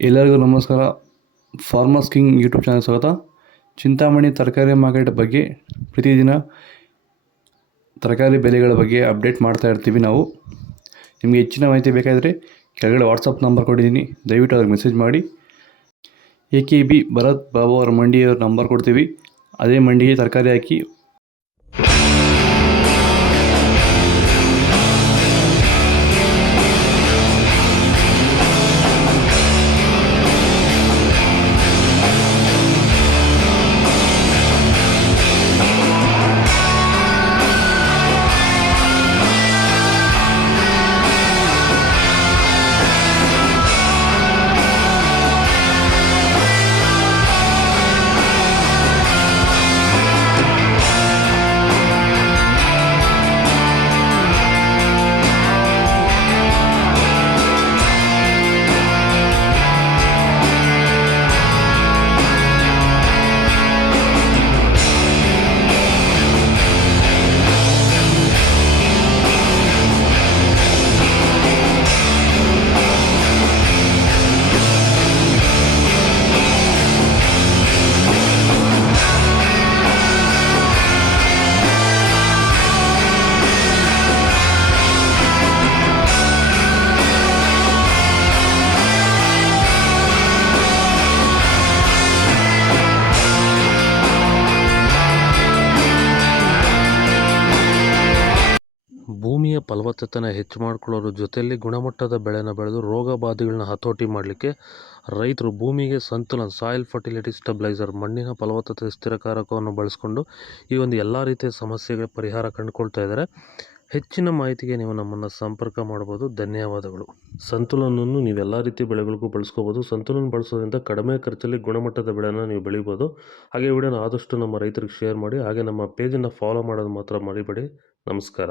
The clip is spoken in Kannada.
ಎಲ್ಲರಿಗೂ ನಮಸ್ಕಾರ. ಫಾರ್ಮರ್ಸ್ ಕಿಂಗ್ ಯೂಟ್ಯೂಬ್ ಚಾನಲ್ ಸ್ವಾಗತ. ಚಿಂತಾಮಣಿ ತರಕಾರಿ ಮಾರ್ಕೆಟ್ ಬಗ್ಗೆ ಪ್ರತಿದಿನ ತರಕಾರಿ ಬೆಲೆಗಳ ಬಗ್ಗೆ ಅಪ್ಡೇಟ್ ಮಾಡ್ತಾ ಇರ್ತೀವಿ ನಾವು. ನಿಮಗೆ ಹೆಚ್ಚಿನ ಮಾಹಿತಿ ಬೇಕಾದರೆ ಕೆಳಗಡೆ ವಾಟ್ಸಪ್ ನಂಬರ್ ಕೊಟ್ಟಿದ್ದೀನಿ, ದಯವಿಟ್ಟು ಅವ್ರಿಗೆ ಮೆಸೇಜ್ ಮಾಡಿ. AKB ಭರತ್ ಬಾಬು ಅವರ ಮಂಡಿಯವ್ರ ನಂಬರ್ ಕೊಡ್ತೀವಿ, ಅದೇ ಮಂಡಿಗೆ ತರಕಾರಿ ಹಾಕಿ ಭೂಮಿಯ ಫಲವತ್ತತೆನ ಹೆಚ್ಚು ಮಾಡ್ಕೊಳ್ಳೋದ್ರ ಜೊತೆಯಲ್ಲಿ ಗುಣಮಟ್ಟದ ಬೆಳೆನ ಬೆಳೆದು ರೋಗ ಬಾಧೆಗಳನ್ನ ಹತೋಟಿ ಮಾಡಲಿಕ್ಕೆ ರೈತರು ಭೂಮಿಗೆ ಸಂತುಲನ ಸಾಯಿಲ್ ಫರ್ಟಿಲಿಟಿ ಸ್ಟೆಬಿಲೈಸರ್ ಮಣ್ಣಿನ ಫಲವತ್ತತೆ ಸ್ಥಿರಕಾರಕವನ್ನು ಬಳಸ್ಕೊಂಡು ಈ ಒಂದು ಎಲ್ಲ ರೀತಿಯ ಸಮಸ್ಯೆಗಳ ಪರಿಹಾರ ಕಂಡುಕೊಳ್ತಾ ಇದ್ದಾರೆ. ಹೆಚ್ಚಿನ ಮಾಹಿತಿಗೆ ನೀವು ನಮ್ಮನ್ನು ಸಂಪರ್ಕ ಮಾಡ್ಬೋದು. ಧನ್ಯವಾದಗಳು. ಸಂತುಲನವನ್ನು ನೀವೆಲ್ಲ ರೀತಿಯ ಬೆಳೆಗಳಿಗೂ ಬಳಸ್ಕೋಬೋದು. ಸಂತುಲನ ಬಳಸೋದ್ರಿಂದ ಕಡಿಮೆ ಖರ್ಚಲ್ಲಿ ಗುಣಮಟ್ಟದ ಬೆಳೆನ ನೀವು ಬೆಳಿಬೋದು. ಹಾಗೆ ವಿಡಿಯೋನ ಆದಷ್ಟು ನಮ್ಮ ರೈತರಿಗೆ ಶೇರ್ ಮಾಡಿ. ಹಾಗೆ ನಮ್ಮ ಪೇಜನ್ನು ಫಾಲೋ ಮಾಡೋದು ಮಾತ್ರ ಮರಿಬೇಡಿ. ನಮಸ್ಕಾರ.